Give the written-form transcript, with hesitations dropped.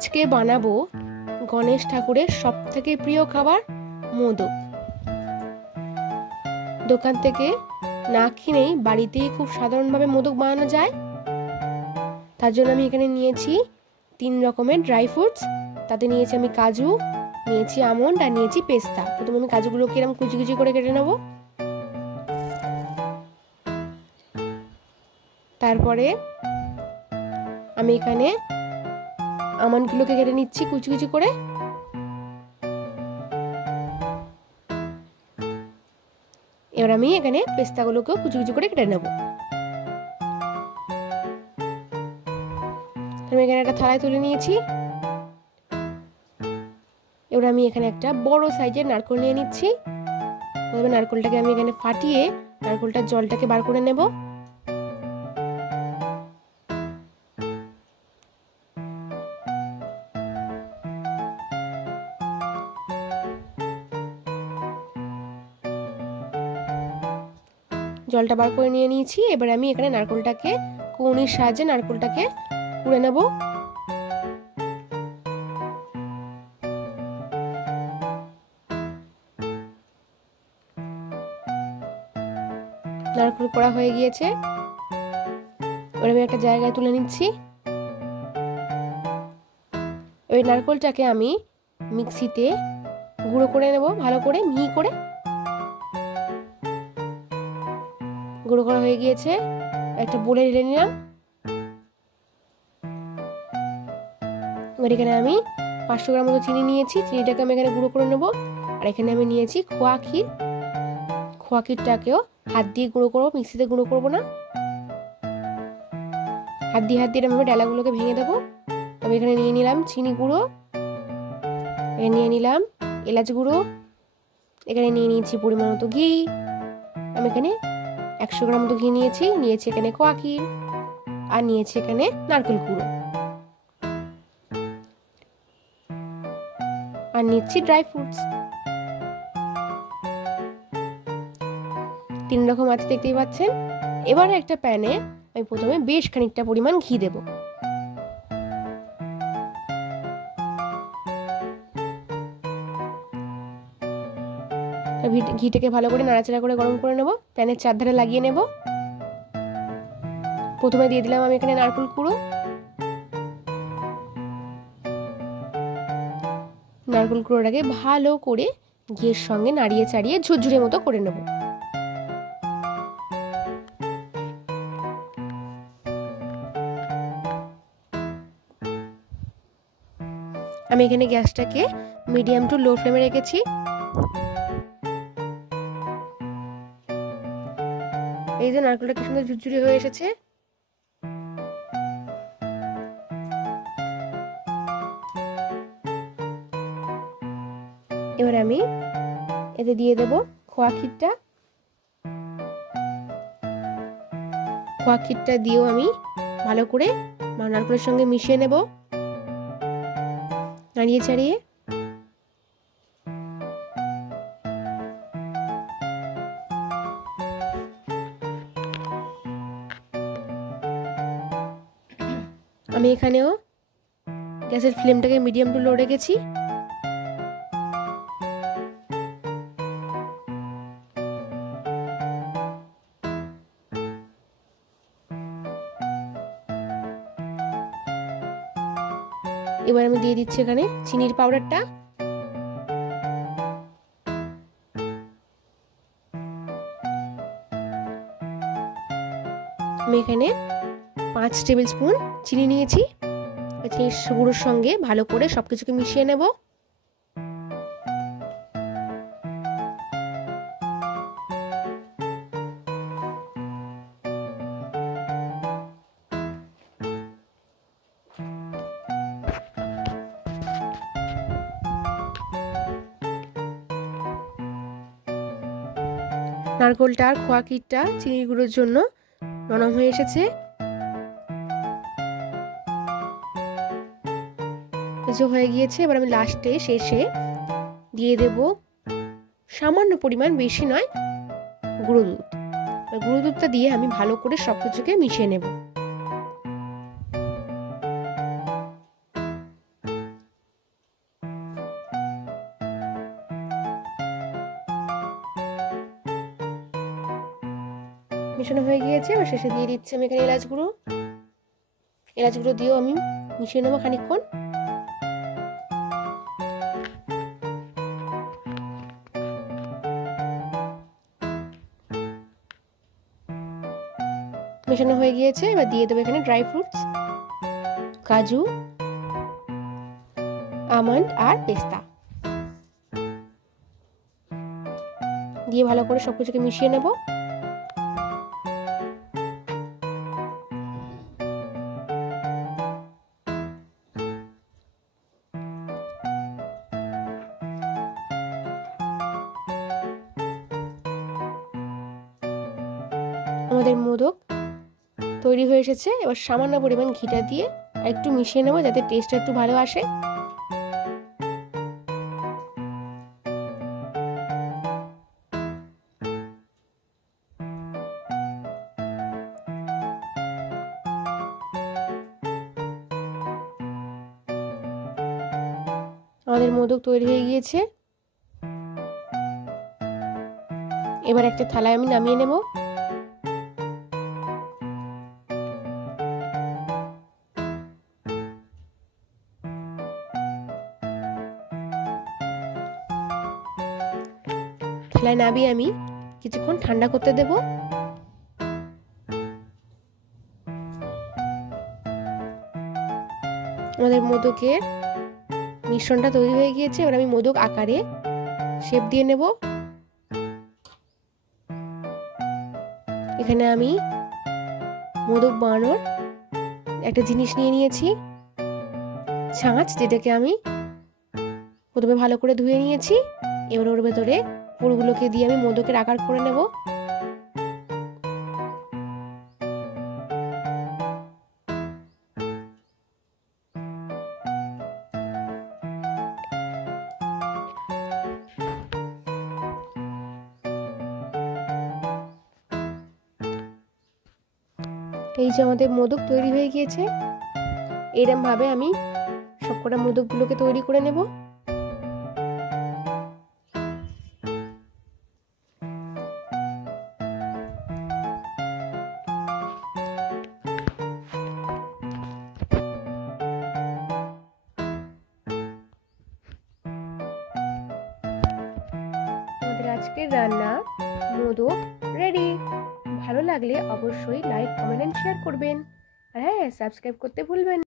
আজকে বানাবো গণেশ ঠাকুরের সবথেকে প্রিয় খাবার মোদক। দোকান থেকে না কিনেই বাড়িতেই খুব সাধারণভাবে মোদক বানানো যায়। তার জন্য আমি এখানে নিয়েছি 3 রকমের ড্রাই ফ্রুটস। তাতে নিয়েছি আমি কাজু, নিয়েছি আমন্ড আর নিয়েছি পেস্তা। প্রথমে আমি কাজুগুলোকে এরকম কুচি কুচি করে কেটে নেব। তারপরে আমি এখানে আমন্ডগুলোকে কেটে নিচ্ছি কুচি কুচি করে। এবার আমি এখানে পেস্তাগুলোকেও কুচি কুচি করে কেটে নেব। আমি এখানে একটা থালায় তুলে নিয়েছি। এবার আমি এখানে একটা বড় সাইজের নারকেল নিয়ে নিচ্ছি। প্রথমে নারকেলটাকে আমি এখানে ফাটিয়ে নারকেলটার জলটাকে বার করে নেব। জলটা বার করে নিয়ে নিয়েছি। এবার আমি এখানে নারকেলটাকে কোনির সাহায্যে নারকেলটাকে কুড়ে নেব। নারকেল করা হয়ে গিয়েছে। এবার আমি একটা জায়গায় তুলে নিচ্ছি। ওই নারকেলটাকে আমি মিক্সিতে গুঁড়ো করে নেব, ভালো করে মিহি করে। গুঁড়ো করা হয়ে গিয়েছে। একটা বোলে ঢেলে নিলাম। এবার এখানে আমি 500 গ্রাম মতো চিনি নিয়েছি। চিনিটাকে আমি এখানে গুঁড়ো করে নেব। আর এখানে আমি নিয়েছি খোয়া ক্ষীর। খোয়া ক্ষীরটাকেও হাত দিয়ে গুঁড়ো করবো, মিক্সিতে গুঁড়ো করবো না। হাত দিয়ে আমি ডালাগুলোকে ভেঙে দেবো। আমি এখানে নিয়ে নিলাম চিনি গুঁড়ো, এখানে নিয়ে নিলাম এলাচ গুঁড়ো, এখানে নিয়ে নিয়েছি পরিমাণ মতো ঘি। আমি এখানে 100 গ্রাম মতো ঘি নিয়েছি এখানে খোয়া ক্ষীর, আর নিয়েছি এখানে নারকেল গুঁড়ো, আর নিচ্ছি ড্রাই ফ্রুটস। 3 রকম আছে, দেখতেই পাচ্ছেন। এবারে একটা প্যানে আমি প্রথমে বেশ খানিকটা পরিমাণ ঘি দেব। ঘিটাকে ভালো করে নাড়াচাড়া করে গরম করে নেব। প্যানের চারধারে লাগিয়ে নেব। প্রথমে দিয়ে দিলাম আমি এখানে নারকেল কুড়ো। নারকেল কুড়োটাকে ভালো করে ঘিয়ের সঙ্গে নাড়িয়ে চাড়িয়ে ঝুরঝুরে মতো করে নেব। আমি এখানে গ্যাসটাকে মিডিয়াম টু লো ফ্লেমে রেখেছি। এই যে নারকেলটা কি সুন্দর ঝুরঝুরি হয়ে এসেছে। এবার আমি এতে দিয়ে দেব খোয়া ক্ষীরটা। খোয়া ক্ষীরটা দিয়েও আমি ভালো করে নারকেলের সঙ্গে মিশিয়ে নেব, নাড়িয়ে চাড়িয়ে। আমি এখানেও গ্যাসের ফ্লেমটাকে মিডিয়াম টু লো রেখেছি। এবার আমি দিয়ে দিচ্ছি এখানে চিনির পাউডারটা। আমি এখানে 5 টেবিল স্পুন চিনি নিয়েছি। চিনির গুঁড়োর সঙ্গে ভালো করে সবকিছুকে মিশিয়ে নেব। নারকেলটা আর খোয়া ক্ষীরটা চিনির গুঁড়োর জন্য নরম হয়ে এসেছে। হয়ে গিয়েছে। এবার আমি লাস্টে শেষে দিয়ে দেব সামান্য পরিমাণ, বেশি নয়, গুঁড়ো দুধ। গুঁড়ো দুধটা দিয়ে আমি ভালো করে সবকিছুকে মিশিয়ে নেব। মেশানো হয়ে গিয়েছে। এবার শেষে দিয়ে দিচ্ছি আমি এখানে এলাচ গুঁড়ো। এলাচ গুঁড়ো দিয়েও আমি মিশিয়ে নেবো খানিকক্ষণ। মেশানো হয়ে গিয়েছে। এবার দিয়ে দেবো এখানে ড্রাই ফ্রুটস, কাজু, আমন্ড আর পেস্তা দিয়ে ভালো করে সবকিছুকে মিশিয়ে নেব। আমাদের মোদক তৈরি হয়ে এসেছে। এবার সামান্য পরিমাণ ঘিটা দিয়ে একটু মিশিয়ে নেব যাতে টেস্টটা একটু ভালো আসে। আমাদের মোদক তৈরি হয়ে গিয়েছে। এবার একটা থালায় আমি নামিয়ে নেব। থালায় নামিয়ে আমি কিছুক্ষণ ঠান্ডা করতে দেব। আমাদের মোদকের মিশ্রণটা তৈরি হয়ে গিয়েছে। এবার আমি মোদক আকারে শেপ দিয়ে নেব। এখানে আমি মোদক বানানোর একটা জিনিস নিয়ে নিয়েছি, ছাঁচ, যেটাকে আমি প্রথমে ভালো করে ধুয়ে নিয়েছি। এবার ওর ভেতরে পুরগুলোকে দিয়ে আমি মোদকের আকার করে নেব। এই যে আমাদের মোদক তৈরি হয়ে গিয়েছে। এরকম ভাবে আমি সবকটা মোদকগুলোকে তৈরি করে নেব। আমাদের আজকের রান্না মোদক রেডি। ভালো লাগলে অবশ্যই লাইক, কমেন্ট এন্ড শেয়ার করবেন। আর হ্যাঁ, সাবস্ক্রাইব করতে ভুলবেন না।